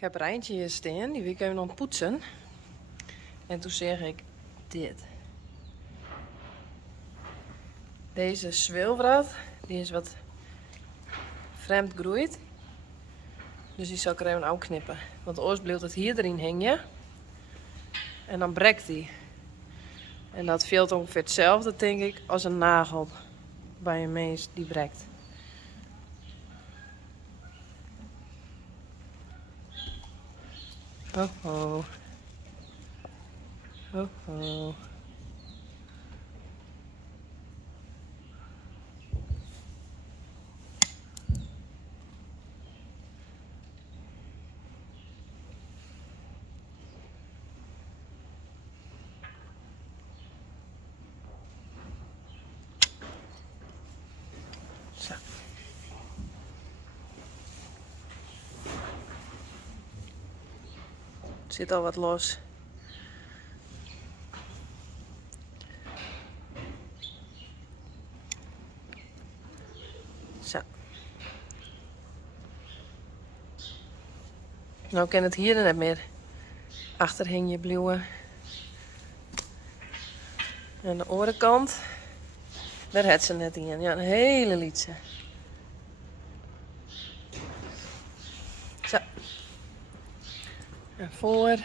Ik heb Rijntje hier staan, die wil ik even aan het poetsen. En toen zeg ik dit. Deze zwilvrad, die is wat vreemd groeid. Dus die zal ik er even uitknippen. Want anders blijft het hier erin hangen. En dan brekt die. En dat veelt ongeveer hetzelfde, denk ik, als een nagel bij een mens die brekt. Ho ho. Ho ho. Zo. Er zit al wat los. Zo. Nou kan het hier net meer achterheen je blijven. En de andere kant, daar het ze net in. Ja, een hele liedje. Zo. En voor.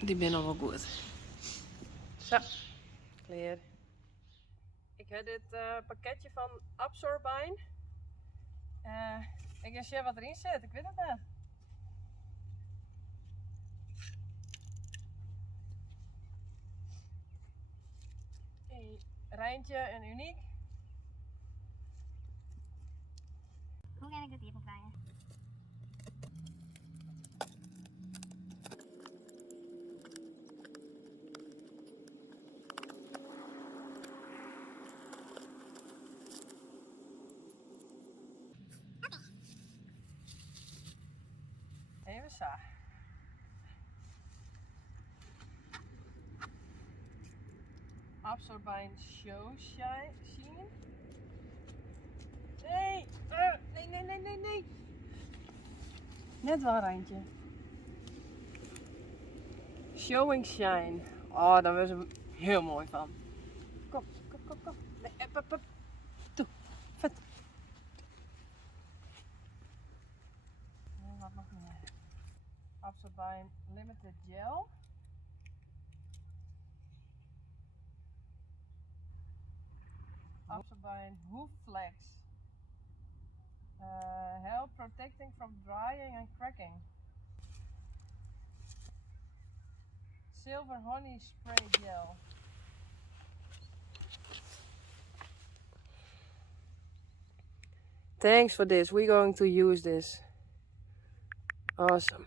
Die ben al wel goed. Zo. Klaar. Ik heb dit pakketje van Absorbine. Ik ga zien wat erin zit. Ik weet het niet. Rijntje en Uniek. Hoe ga ik dit hier van krijgen? Even zo. Absorbine Show Shine. Nee! Nee. Net wel, Rijntje. Showing Shine. Oh, daar was hem heel mooi van. Kom. Nee, up. Toe. Vet. Nee, wat nog meer. Absorbine Limited Gel. Absorbine Hoof Flex. Help protecting from drying and cracking. Silver Honey Spray Gel. Thanks for this. We're going to use this. Awesome.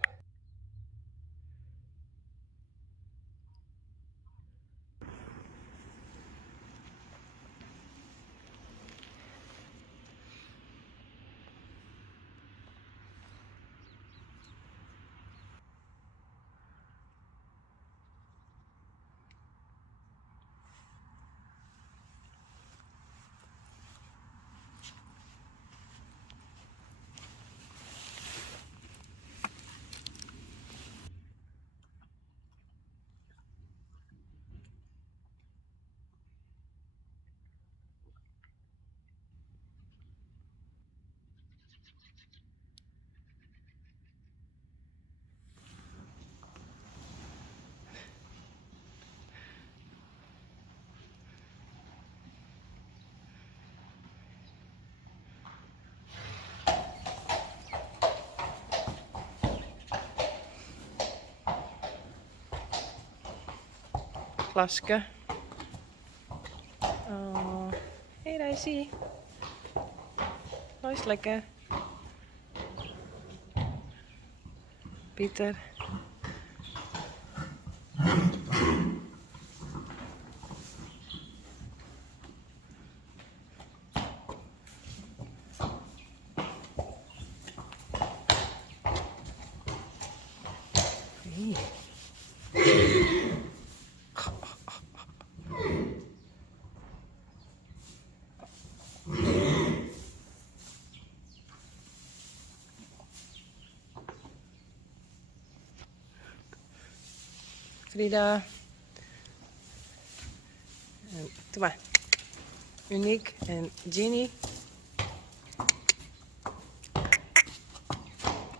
Glasje. Oh, hey Rijsie. Is lekker. Pieter. Hey. Frida. En, doe maar. Uniek en Ginny.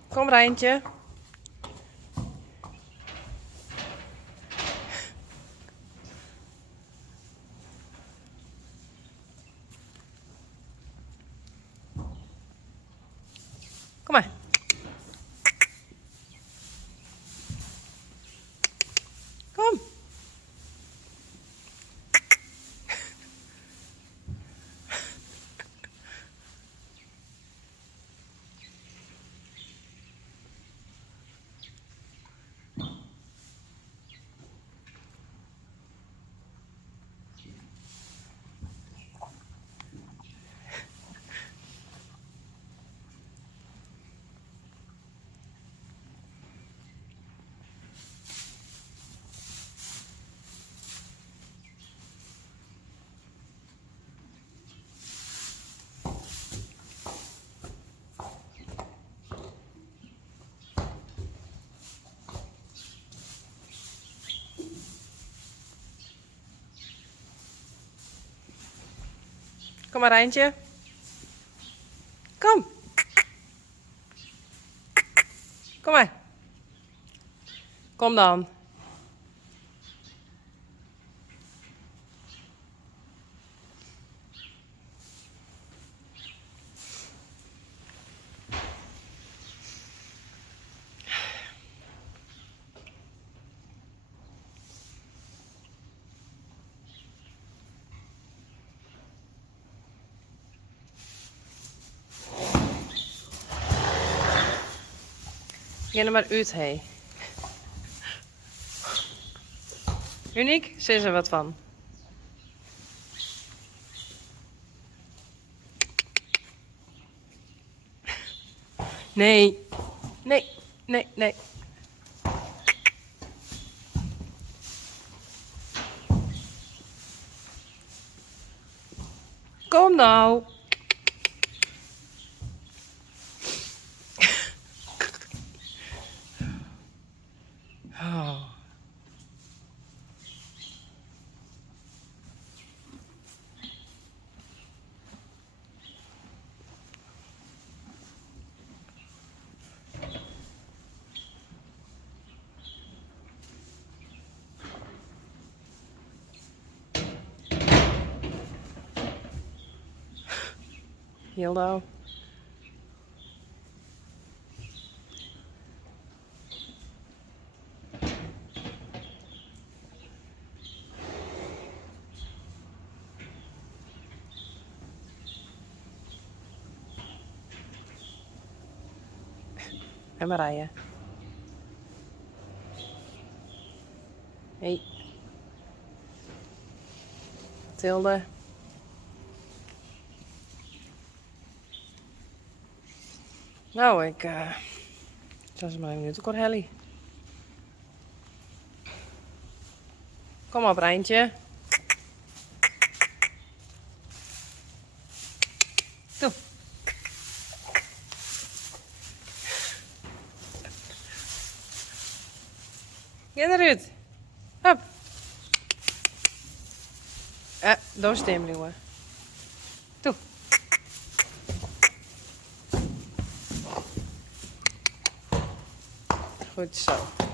Kom Rijntje. Kom maar. Kom. Kom maar Rijntje. Kom. Kom maar. Kom dan. Ga er maar uit, hé. Uniek, ze is er wat van. Nee. Nee, nee, nee. Kom nou. Oh. Hildo. En Marije. Hey. Tilde. Nou, ik zal ze maar even minuten kort Helly. Kom op, Rijntje. Toe. Ga eruit. Hop. Door stem, jongen. Toe. Goed zo.